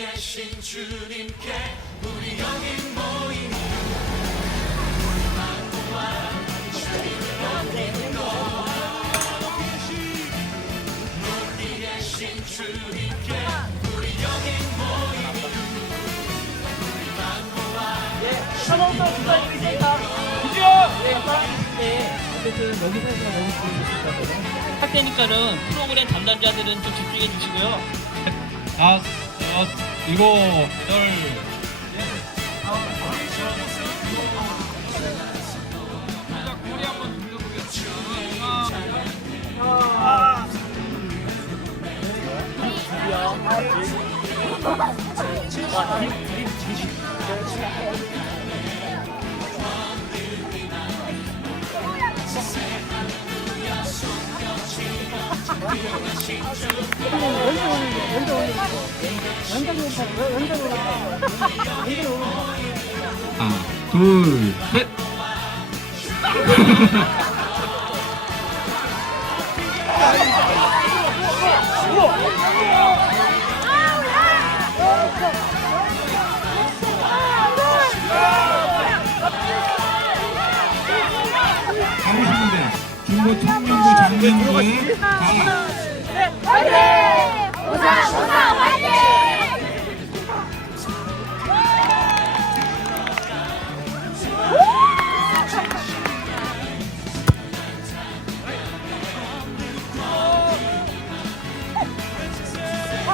계신 주님께 우리 여기 모인 높이 계신 주님께 우리 여기 모인 사모도 부장님이세요. 그죠? 네, 사장님인데 어쨌든 여기서 너무 좋으셨다고요. 할 테니까는 프로그램 담당자들은 좀 집중해 주시고요. 아, 어, 일곱, 여덟, 하나, 둘, 셋. 중고 청년부 장면부 다 화이팅! 보사 보사 화이팅!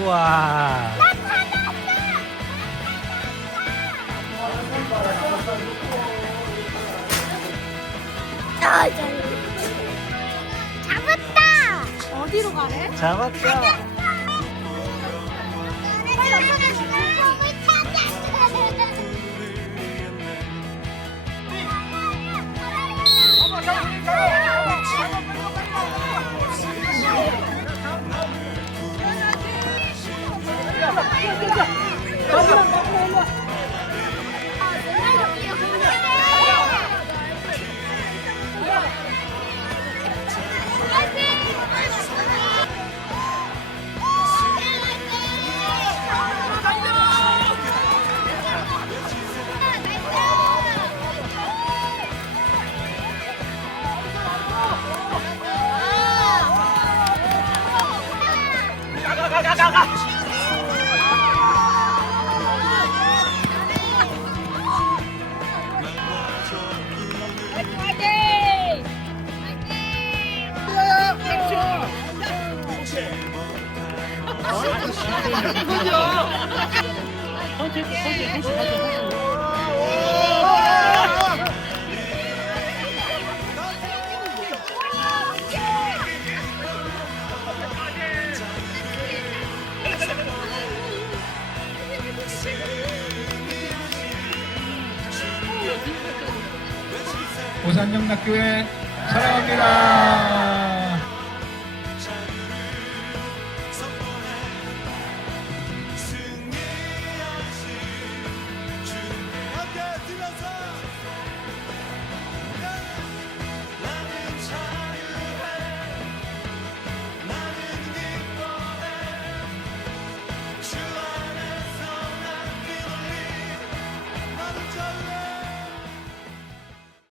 우와. 잡았다! 어디로 가래? 잡았 죠? 오산영락교회 사랑합니다.